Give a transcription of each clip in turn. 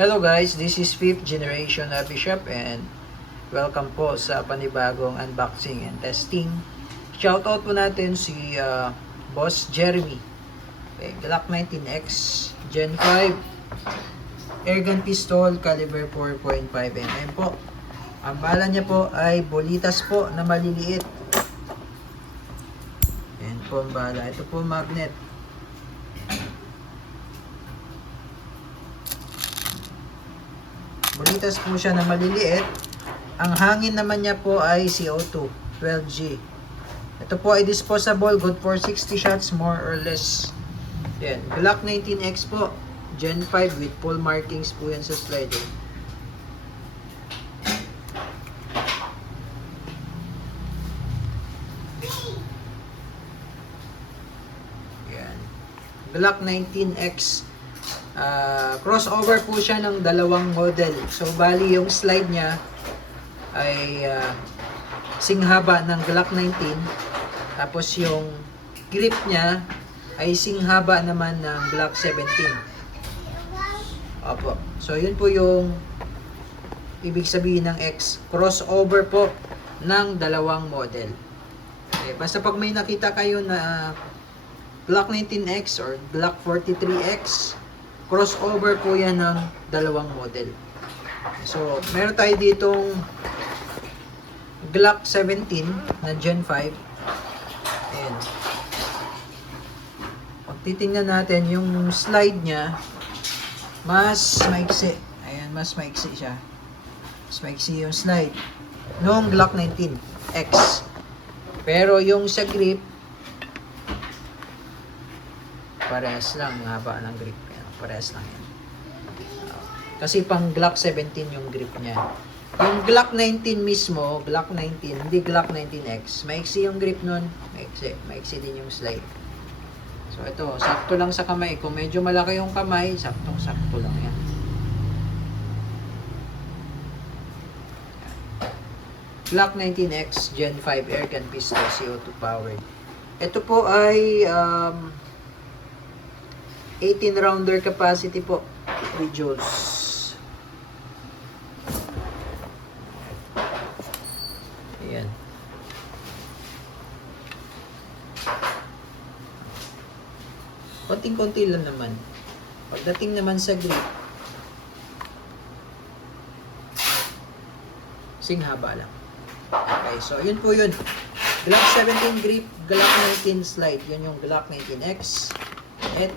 Hello guys, this is 5th generation Bishop and welcome po sa panibagong unboxing and testing. Shoutout po natin si Boss Jeremy. Okay, Glock 19X Gen 5 Airgun Pistol caliber 4.5mm po. Ang bala niya po ay bolitas po na maliliit. Yan po ang bala. Ito po magnet. Bolitas po siya na maliliit. Ang hangin naman niya po ay CO2 12G. Ito po ay disposable, good for 60 shots more or less. Yan, Glock 19X po, Gen 5 with full markings po yan sa slider. Yan, Glock 19X. Crossover po siya ng dalawang model. So bali yung slide niya ay singhaba ng Glock 19, tapos yung grip niya ay singhaba naman ng Glock 17. Opo. So yun po yung ibig sabihin ng X. Crossover po ng dalawang model. Okay, basta pag may nakita kayo na Glock 19X or Glock 43X, crossover po yan ng dalawang model. So, meron tayo ditong Glock 17 na Gen 5. Ayan. Pag titingnan natin yung slide niya, mas maiksi. Ayan, mas maiksi siya. Mas maiksi yung slide noong Glock 19X. Pero yung sa grip, parehas lang, haba ng grip. Parehas lang yan. Kasi pang Glock 17 yung grip niya. Yung Glock 19 mismo, Glock 19, hindi Glock 19X, maiksi yung grip nun. Maiksi din yung slide. So ito, sakto lang sa kamay. Kung medyo malaki yung kamay, sakto lang yan. Glock 19X Gen 5 Airgun Pistol CO2 powered. Ito po ay 18 rounder capacity po, 3 joules. Ayan. Konting-konti lang naman. Pagdating naman sa grip, singhaba lang. Okay, so yun po yun. Glock 17 grip, Glock 19 slide. Yun yung Glock 19X. At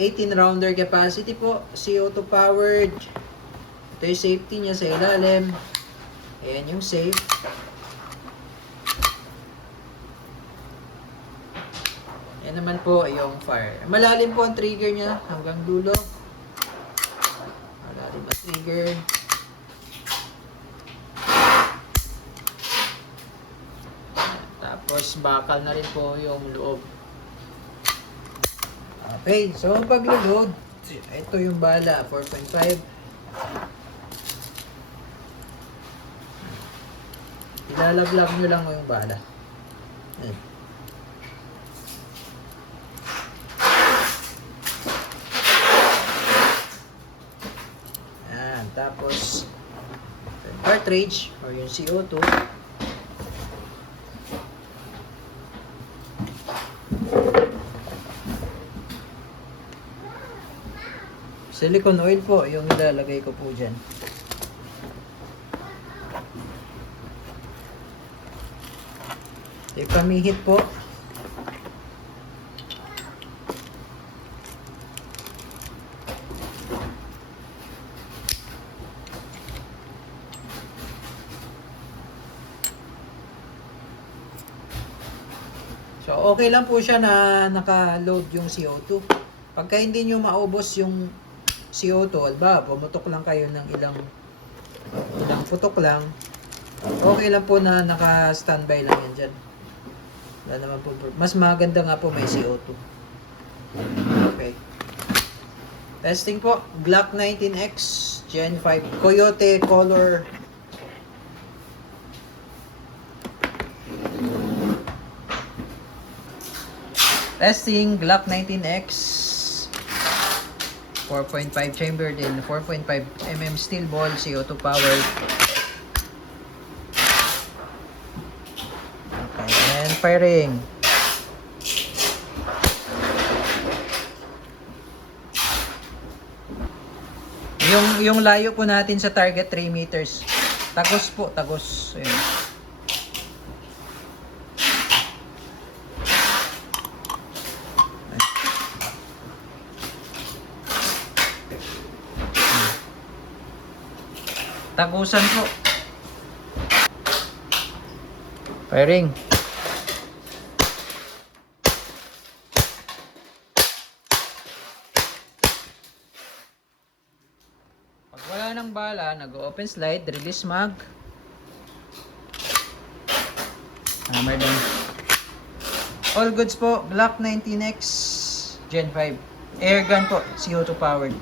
18 rounder capacity po, CO2 powered. Ito yung safety niya sa ilalim. Ayan yung safe. Ayan naman po yung fire. Malalim po ang trigger niya hanggang dulo. Malalim ang trigger. Tapos bakal na rin po yung loob. Okay, so pag-load, ito yung bala, 4.5. Ilalaglag nyo lang yung bala. Ayan. Ayan, tapos cartridge or yung CO2. Silicone oil po yung ilalagay ko po dyan. Ipamihit po. So okay lang po siya na naka-load yung CO2. Pagka hindi nyo maubos yung CO2, alba, pumutok lang kayo ng ilang putok lang, okay lang po na naka-standby lang yan dyan. Wala naman po. Mas maganda nga po may CO2. Okay. Testing po. Glock 19X Gen 5 Coyote color. Testing Glock 19X 4.5 chamber din, 4.5 mm steel ball, CO2 powered. Okay, and firing. Yung layo po natin sa target 3 meters. Tagos po, tagos. Ayun. Tagusan po. Firing. Pag wala ng bala, nag-open slide, release mag. Hammer down. All goods po, Glock 19X Gen 5. Air gun po, CO2 powered.